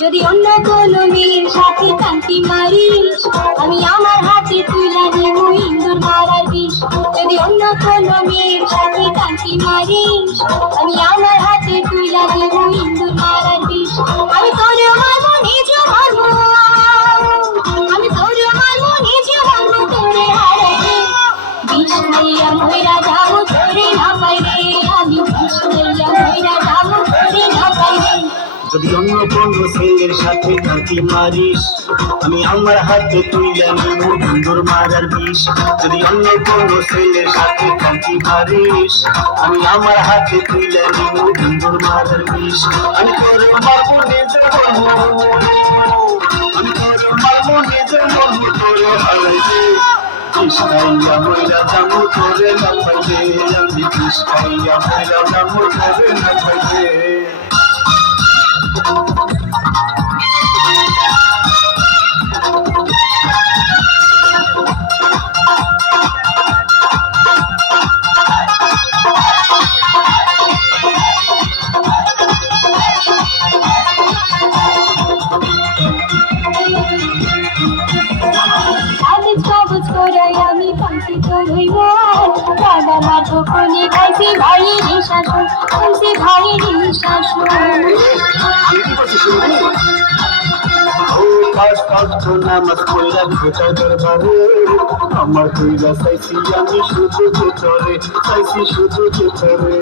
যদি অন্য কোনো মেয়ের সাথে কান্তি মারিস, আমি আমার হাতে তুইলা নিব ইন্দুর মারার বিষ। যদি অন্য কোনো মেয়ের সাথে কান্তি মারিস, আমি আমার হাতে তুইলা নিব ইন্দুর মারার বিষ। আমি তোরে মারবো, নিজে মারবো, আমি তোরে মারবো, নিজে মারবো, তোরে হারাইলে বিষ খাইয়া মইরা যাবো, তোরে না পাইলে। আমি বিষ খাইয়া মইরা যাবো, তোরে না পাইলে। যদি অন্য কোনো ছেলের সাথে কাঁতি মারিস, আমি আমার হাতে তুইলা নিব বন্ধুর মারার বিষ। যদি অন্য কোনো ছেলের সাথে কাঁতি মারিস, আমি আমার হাতে তুইলা নিব বন্ধুর মারার বিষ। আমি তোরে মারবো, নিজে মরবো, আমি তোরে মারবো, নিজে মরবো, তোরে হারাইলে বিষ খাইয়া মইরা যাবো, তোরে না পাইলে। আমি বিষ খাইয়া মইরা যাবো, তোরে না পাইলে। আমি পাখি তোর হইব দাদা মাঠো কোনে খাইছি ভাইয়ের শাসন, খাইছি ভাইয়ের শাসন। নামাজ পড়লা খোঁজা দরবারে, আমার দুইরা চাইছি আমি শুধু যে তরে, চাইছি শুধু যে তরে।